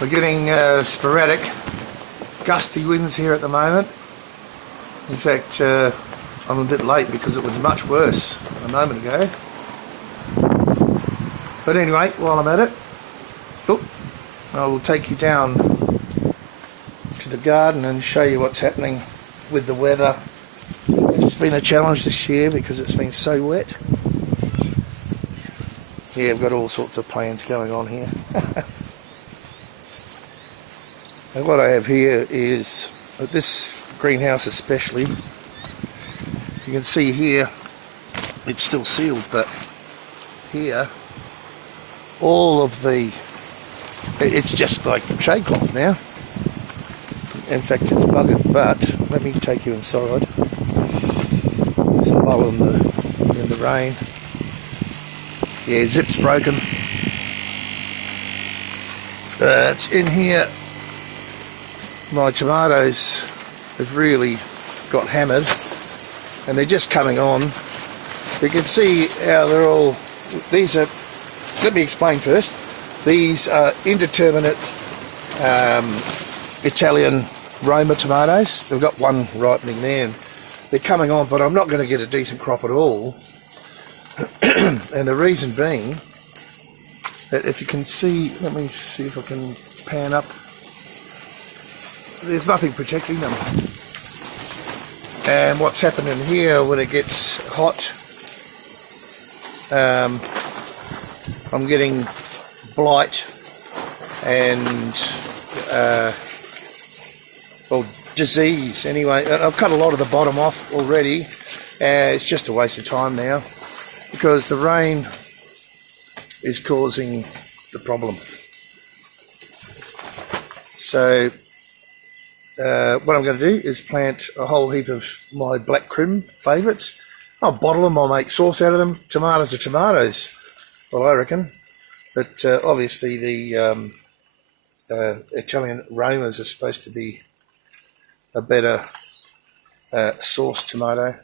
We're getting sporadic gusty winds here at the moment. In fact, I'm a bit late because it was much worse a moment ago. But anyway, while I'm at it, I will take you down to the garden and show you what's happening with the weather. It's been a challenge this year because it's been so wet. Yeah, I've got all sorts of plans going on here. And what I have here is, this greenhouse especially, you can see here, it's still sealed, but here, all of the, it's just like shade cloth now. In fact, it's buggered, but let me take you inside. There's a lull in the rain. Yeah, zip's broken. It's in here. My tomatoes have really got hammered, and they're just coming on. You can see how they're all, these are, let me explain first. These are indeterminate Italian Roma tomatoes. We've got one ripening there, and they're coming on, but I'm not going to get a decent crop at all. And the reason being that, if you can see, let me see if I can pan up, there's nothing protecting them. And what's happening here, when it gets hot, I'm getting blight and well, disease anyway. I've cut a lot of the bottom off already. It's just a waste of time now because the rain is causing the problem. So what I'm going to do is plant a whole heap of my black crim favourites. I'll bottle them, I'll make sauce out of them. Tomatoes are tomatoes, well, I reckon. But obviously the Italian Romas are supposed to be a better sauce tomato.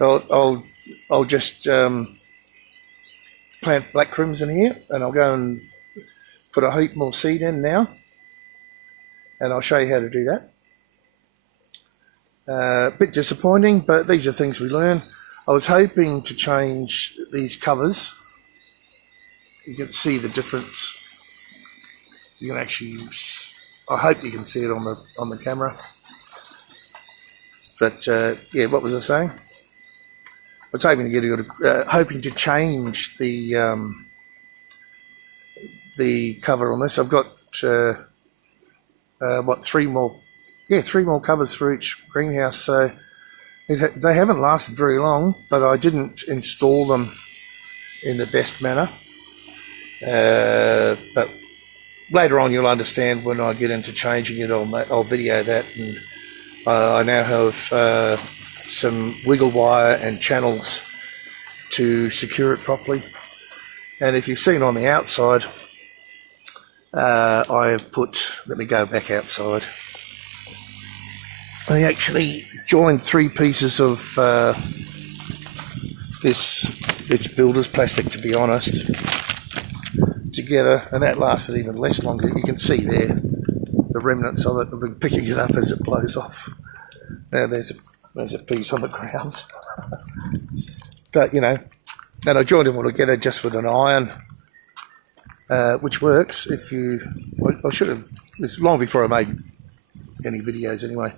I'll just plant black crims in here, and I'll go and put a heap more seed in now. And I'll show you how to do that. A bit disappointing, but these are things we learn. I was hoping to change these covers. You can see the difference. You can actually, I hope you can see it on the camera. But yeah, what was I saying? I was hoping to get hoping to change the cover on this. I've got what, three more covers for each greenhouse, so they haven't lasted very long, but I didn't install them in the best manner. But later on you'll understand when I get into changing it. I'll video that, and I now have some wiggle wire and channels to secure it properly. And if you've seen on the outside, I have put, let me go back outside. I actually joined 3 pieces of it's builder's plastic, to be honest, together, and that lasted even less longer. You can see there the remnants of it. I've been picking it up as it blows off. Now there's a piece on the ground. But you know, and I joined them all together just with an iron. Which works if you, I should have, it's long before I made any videos anyway,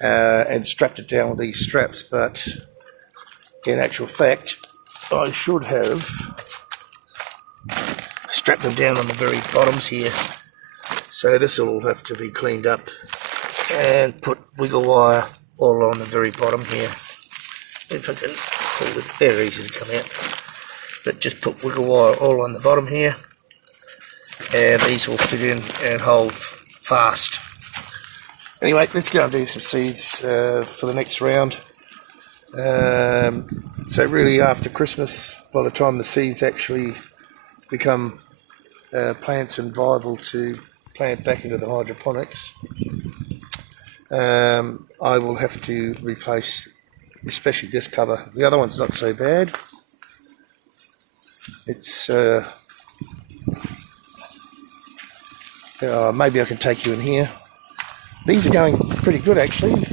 and strapped it down with these straps, but in actual fact I should have strapped them down on the very bottoms here. So this will all have to be cleaned up, and put wiggle wire all on the very bottom here. If I can hold it, they're easy to come out, but just put wiggle wire all on the bottom here. And these will fit in and hold fast. Anyway, let's go and do some seeds for the next round. So really after Christmas, by the time the seeds actually become plants and viable to plant back into the hydroponics, I will have to replace especially this cover. The other one's not so bad. It's Maybe I can take you in here. These are going pretty good actually.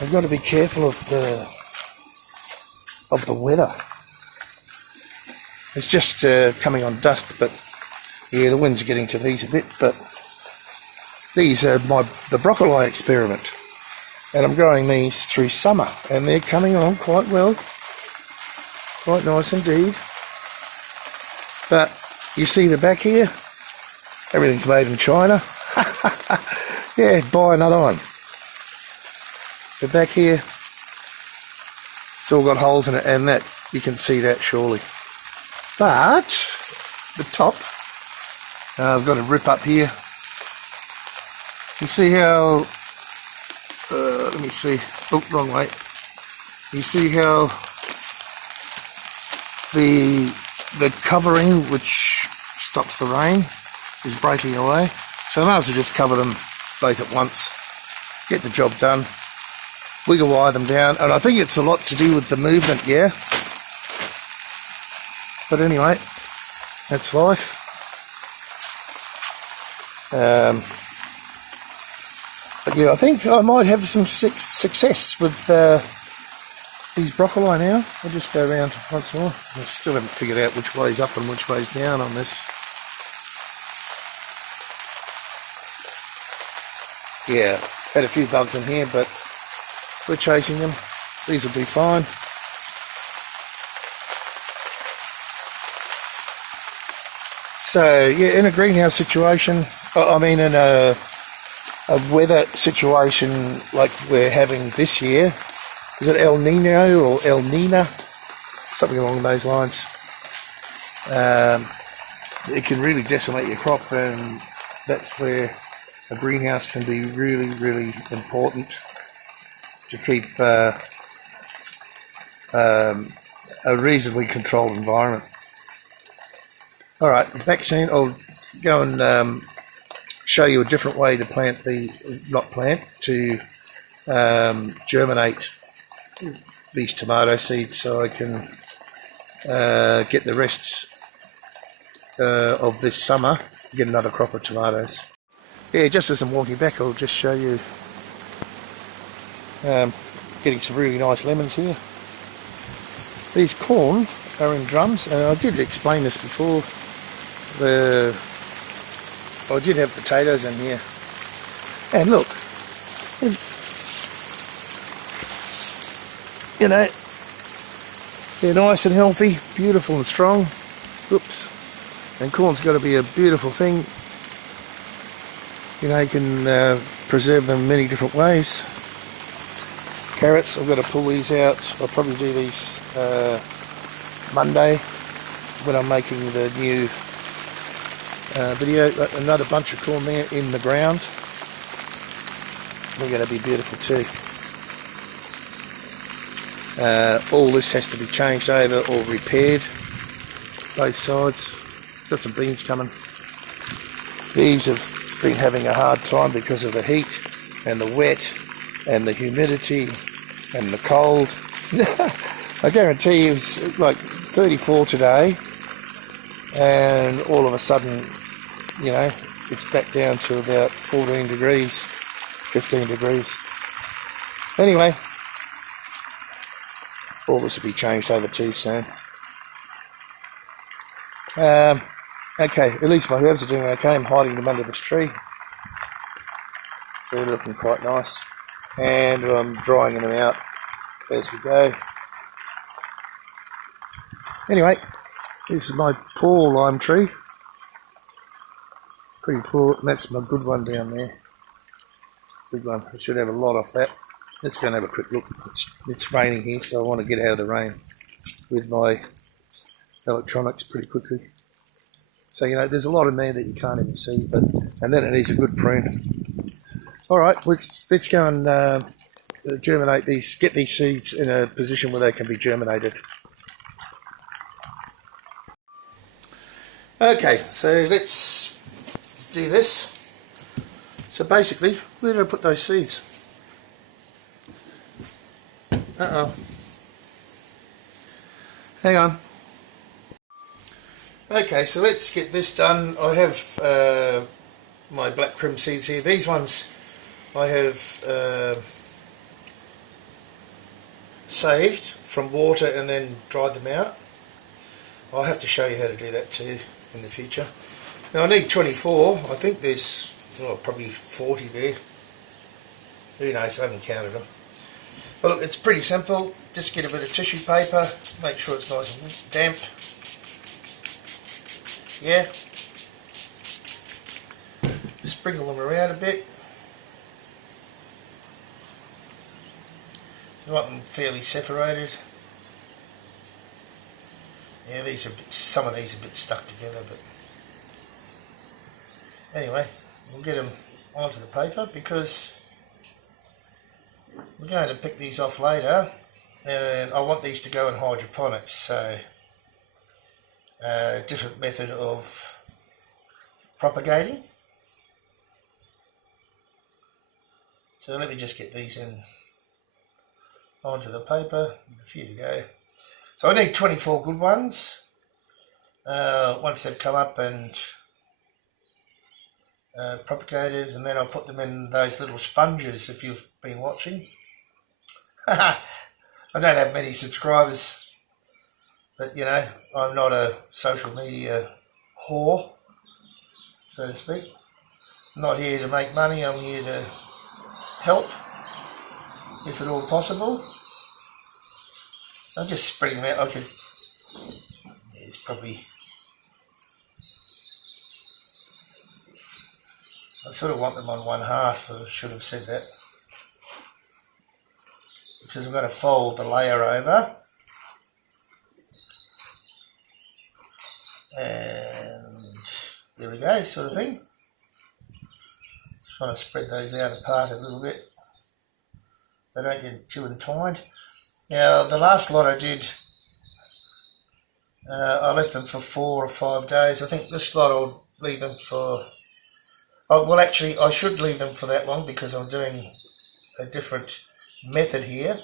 I've got to be careful of the weather. It's just coming on dusk, but yeah, the winds are getting to these a bit. But these are the broccoli experiment, and I'm growing these through summer, and they're coming on quite well, quite nice indeed. But you see the back here, everything's made in China. Yeah, buy another one. The back here, it's all got holes in it, and that you can see that surely. But the top, I've got a rip up here. You see how? Let me see. Oh, wrong way. You see how the covering, which stops the rain, is breaking away. So I might as well just cover them both at once. Get the job done. Wiggle wire them down, and I think it's a lot to do with the movement, yeah. But anyway, that's life. But yeah, I think I might have some success with these broccoli now. I'll just go around once more. I still haven't figured out which way's up and which way's down on this. Yeah, had a few bugs in here, but we're chasing them. These will be fine. So yeah, in a greenhouse situation, I mean in a weather situation like we're having this year, is it El Nino or El Nina? Something along those lines. It can really decimate your crop, and that's where a greenhouse can be really, really important to keep a reasonably controlled environment. Alright, back soon. I'll go and show you a different way to germinate these tomato seeds, so I can get the rest of this summer, get another crop of tomatoes. Yeah, just as I'm walking back, I'll just show you getting some really nice lemons here. These corn are in drums, and I did explain this before. I did have potatoes in here, and look, you know, they're nice and healthy, beautiful and strong. Oops. And corn's got to be a beautiful thing. You know, you can preserve them many different ways. Carrots, I've got to pull these out. I'll probably do these Monday when I'm making the new video. Another bunch of corn there in the ground. They're going to be beautiful too. All this has to be changed over or repaired, both sides. Got some beans coming. These have been having a hard time because of the heat and the wet and the humidity and the cold. I guarantee you it's like 34 today, and all of a sudden, you know, it's back down to about 14 degrees, 15 degrees. Anyway, all this will be changed over too soon. Okay, at least my herbs are doing okay. I'm hiding them under this tree. They're looking quite nice. And I'm drying them out as we go. Anyway, this is my poor lime tree. Pretty poor, and that's my good one down there. Big one. I should have a lot off that. Let's go and have a quick look. It's raining here, so I want to get out of the rain with my electronics pretty quickly. So, you know, there's a lot in there that you can't even see, and then it needs a good prune. Alright, let's go and germinate these, get these seeds in a position where they can be germinated. Okay, so let's do this. So basically, where did I put those seeds? Uh-oh. Hang on. Okay, so let's get this done. I have my black crim seeds here. These ones I have saved from water and then dried them out. I'll have to show you how to do that too in the future. Now I need 24. I think there's probably 40 there. Who knows, I haven't counted them. But look, it's pretty simple. Just get a bit of tissue paper, make sure it's nice and damp. Yeah. Sprinkle them around a bit. You want them fairly separated. Yeah, these are some of these are a bit stuck together, but anyway, we'll get them onto the paper because we're going to pick these off later, and I want these to go in hydroponics. So, different method of propagating. So let me just get these in onto the paper. A few to go. So I need 24 good ones. Once they've come up and propagated, and then I'll put them in those little sponges if you've been watching. I don't have many subscribers, but you know, I'm not a social media whore, so to speak. I'm not here to make money, I'm here to help, if at all possible. I'll just spread them out. It's probably, I sort of want them on one half. I should have said that, because I'm going to fold the layer over, and there we go, sort of thing. Just want to spread those out apart a little bit. They don't get too entwined. Now the last lot I did, I left them for 4 or 5 days. I think this lot I'll leave them for, oh, well actually I should leave them for that long because I'm doing a different method here,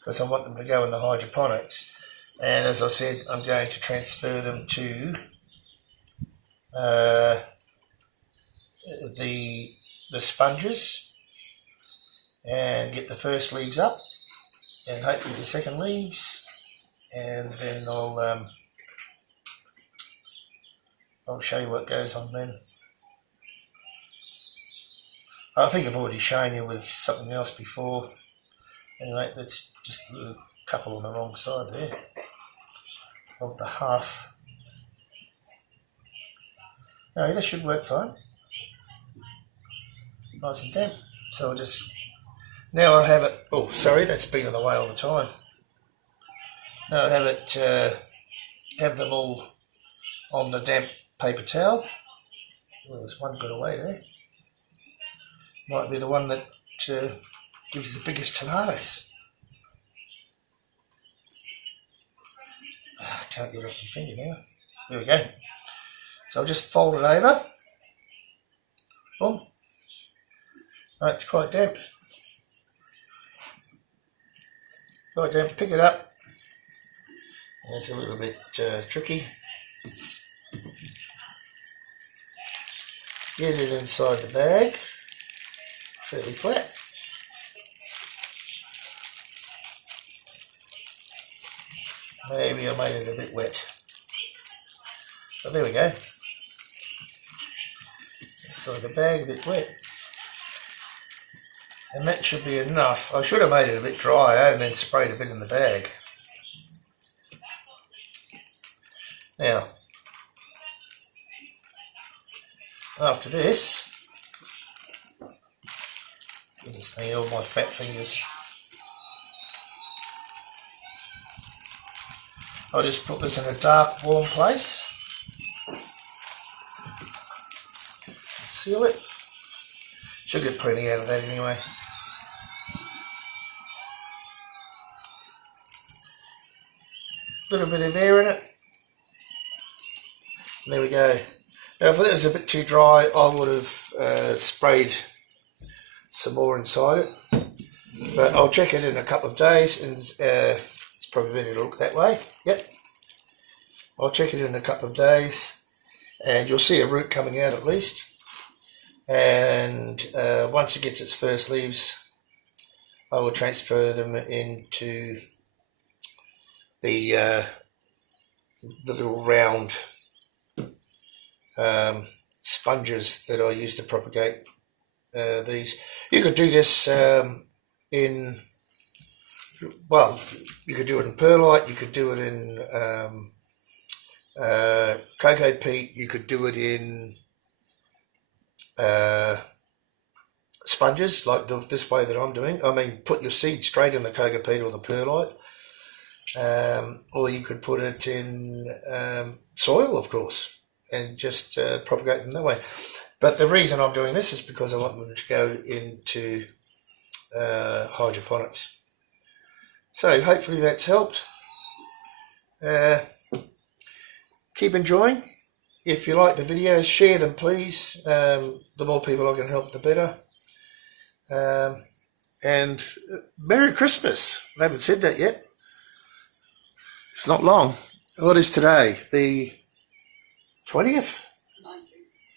because I want them to go in the hydroponics. And as I said, I'm going to transfer them to the sponges and get the first leaves up, and hopefully the second leaves, and then I'll show you what goes on then. I think I've already shown you with something else before. Anyway, that's just a little couple on the wrong side there of the half. No, this should work fine. Nice and damp. So I'll just, now I have it, oh sorry, that's been in the way all the time. Now I have it, have them all on the damp paper towel. Well, there's one got away there. Might be the one that gives the biggest tomatoes. I can't get it off my finger now. There we go. So I'll just fold it over. Boom. Oh, it's quite damp. Quite damp. Pick it up. It's a little bit tricky. Get it inside the bag. Fairly flat. Maybe I made it a bit wet. But there we go. Inside the bag, a bit wet. And that should be enough. I should have made it a bit drier and then sprayed a bit in the bag. Now, after this, goodness me, all my fat fingers. I'll just put this in a dark, warm place. Seal it. Should get plenty out of that anyway. Little bit of air in it. There we go. Now if it was a bit too dry, I would have sprayed some more inside it. But I'll check it in a couple of days, and it's probably better to look that way. Yep. I'll check it in a couple of days, and you'll see a root coming out at least. and once it gets its first leaves, I will transfer them into the little round sponges that I use to propagate these. You could do this you could do it in perlite, you could do it in cocoa peat, you could do it in sponges like this way that I'm doing. I mean, put your seed straight in the cocoa peat or the perlite, or you could put it in soil, of course, and just propagate them that way. But the reason I'm doing this is because I want them to go into hydroponics. So hopefully that's helped. Keep enjoying. If you like the videos, share them please. The more people I can help, the better. And Merry Christmas. I haven't said that yet. It's not long. What is today? The 20th?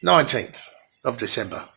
19th of December.